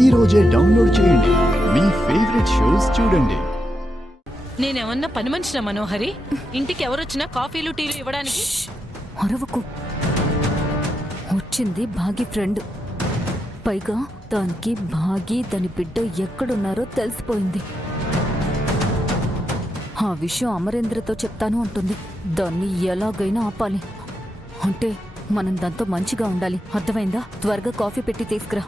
ఈ రోజే డౌన్లోడ్ చేయండి. మీ ఫేవరెట్ షోస్ చూడండి. నేనేమన్నా పని మనిషినా మనోహరి? ఇంటికి ఎవరొచ్చినా కాఫీలు టీలు ఇవ్వడానికి? అరవకు. వచ్చింది భాగి ఫ్రెండ్. పైగా దానికి భాగి దాని బిడ్డ ఎక్కడున్నారో తెలిసిపోయింది. ఆ విషయం అమరేంద్రతో చెప్తాను అంటుంది. దాన్ని ఎలాగైనా ఆపాలి. అంటే మనం దాంతో మంచిగా ఉండాలి. అర్థమైందా? త్వరగా కాఫీ పెట్టి తీసుకురా.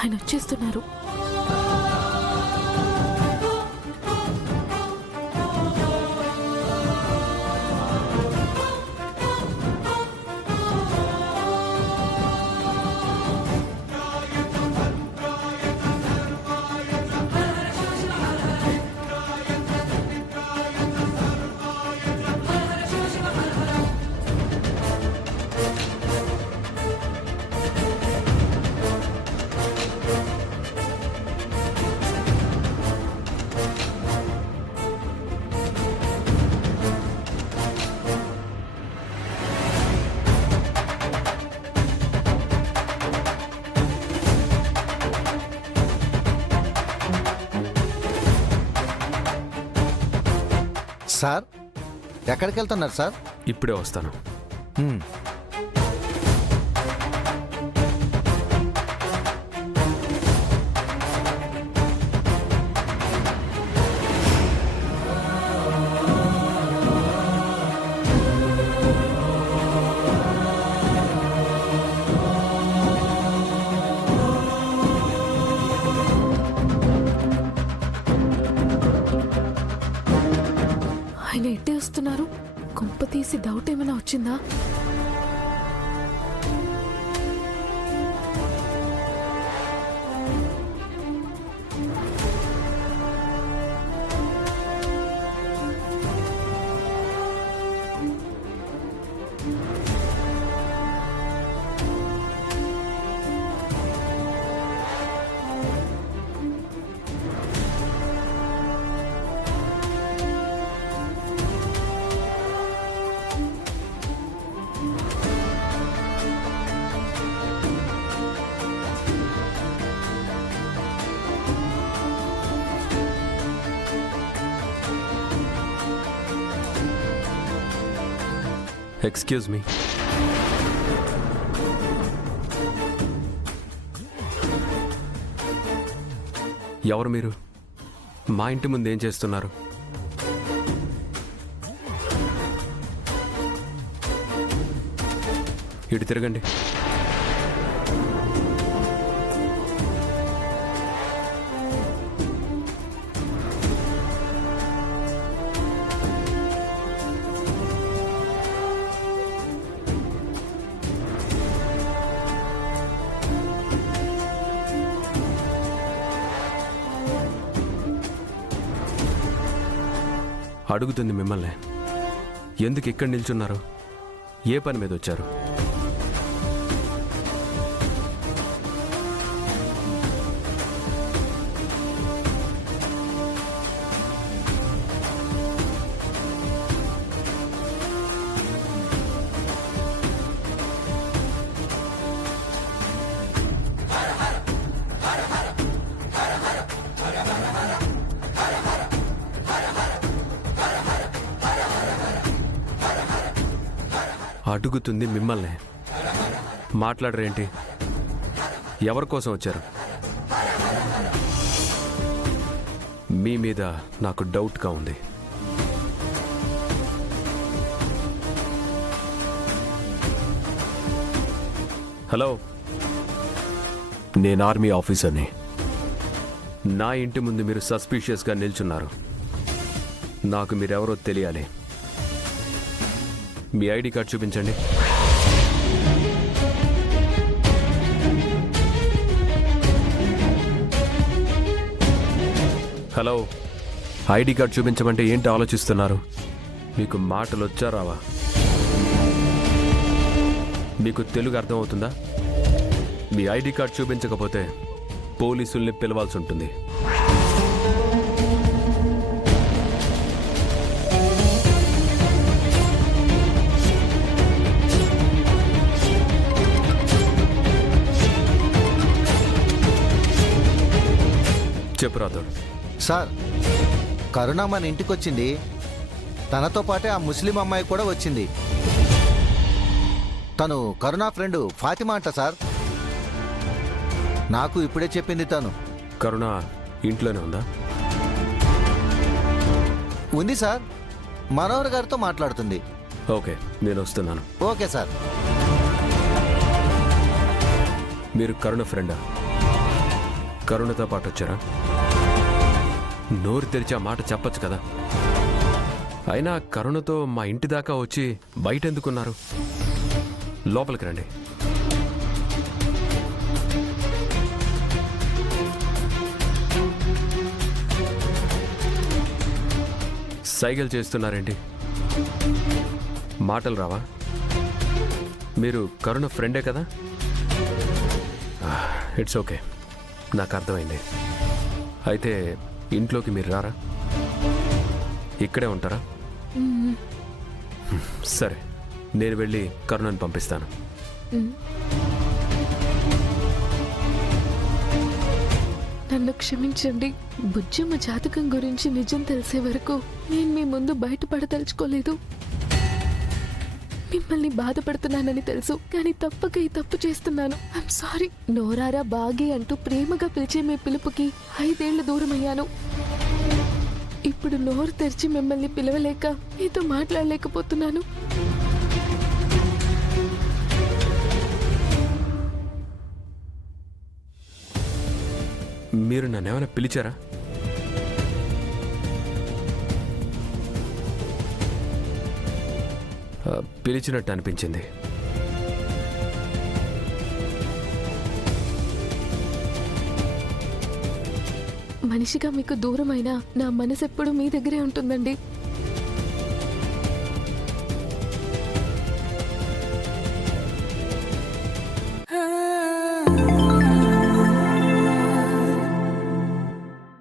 ఆయన వచ్చేస్తున్నారు. సార్, ఎక్కడికి వెళ్తున్నారు సార్? ఇప్పుడే వస్తాను. ఆయన ఎట్టే వస్తున్నారు? కొంప తీసి డౌట్ ఏమైనా వచ్చిందా? Excuse me. ఎవరు మీరు? మా ఇంటి ముందు ఏం చేస్తున్నారు? ఇటు తిరగండి. అడుగుతుంది మిమ్మల్ని, ఎందుకు ఇక్కడ నిల్చున్నారు? ఏ పని మీద వచ్చారు? అడుగుతుంది మిమ్మల్ని. మాట్లాడరేంటి? ఎవరి కోసం వచ్చారు? మీ మీద నాకు డౌట్గా ఉంది. హలో, నేను ఆర్మీ ఆఫీసర్ని. నా ఇంటి ముందు మీరు సస్పీషియస్గా నిల్చున్నారు. నాకు మీరెవరో తెలియాలి. మీ ఐడి కార్డ్ చూపించండి. హలో, ఐడి కార్డ్ చూపించమంటే ఏంటి ఆలోచిస్తున్నారు? మీకు మాటలు వచ్చా రావా? మీకు తెలుగు అర్థమవుతుందా? మీ ఐడి కార్డ్ చూపించకపోతే పోలీసుల్ని పిలవాల్సి ఉంటుంది. చెప్పు రాథోడ్. సార్, కరుణ మన ఇంటికి వచ్చింది. తనతో పాటే ఆ ముస్లిం అమ్మాయి కూడా వచ్చింది. తను కరుణ ఫ్రెండ్ ఫాతిమా అంట సార్. నాకు ఇప్పుడే చెప్పింది తను. కరుణ ఇంట్లోనే ఉందా? ఉంది సార్, మనోహర్ గారితో మాట్లాడుతుంది. ఓకే, నేను వస్తున్నాను. Okay sir. మీరు కరుణ ఫ్రెండా? కరుణతో పాటు వచ్చారా? నోరు తెరిచి ఆ మాట చెప్పచ్చు కదా. అయినా కరుణతో మా ఇంటి దాకా వచ్చి బయట ఎందుకున్నారు? లోపలికి రండి. సైగలు చేస్తున్నారేంటి? మాటలు రావా? మీరు కరుణ ఫ్రెండే కదా? ఇట్స్ ఓకే, నాకు అర్థమైంది. అయితే ఇంట్లోకి మీరు రారా? ఇక్కడే ఉంటారా? సరే, నేను వెళ్ళి కరుణను పంపిస్తాను. నన్ను క్షమించండి. బుజ్జమ్మ జాతకం గురించి నిజం తెలిసే వరకు నేను మీ ముందు బయటపడదలుచుకోలేదు. మిమ్మల్ని బాధపడుతున్నానని తెలుసు, కానీ తప్పక ఈ తప్పు చేస్తున్నాను. I'm sorry. నోరారా బాగి అంటూ ప్రేమగా పిలిచే మీ పిలుపుకి 5 ఏళ్లు దూరం అయ్యాను. ఇప్పుడు నోరు తెరిచి మిమ్మల్ని పిలవలేక మీతో మాట్లాడలేకపోతున్నాను. మీరు నన్ను ఏమైనా పిలిచారా? పిలిచినట్టు అనిపించింది. మనిషిగా మీకు దూరమైనా నా మనసు ఎప్పుడు మీ దగ్గరే ఉంటుందండి.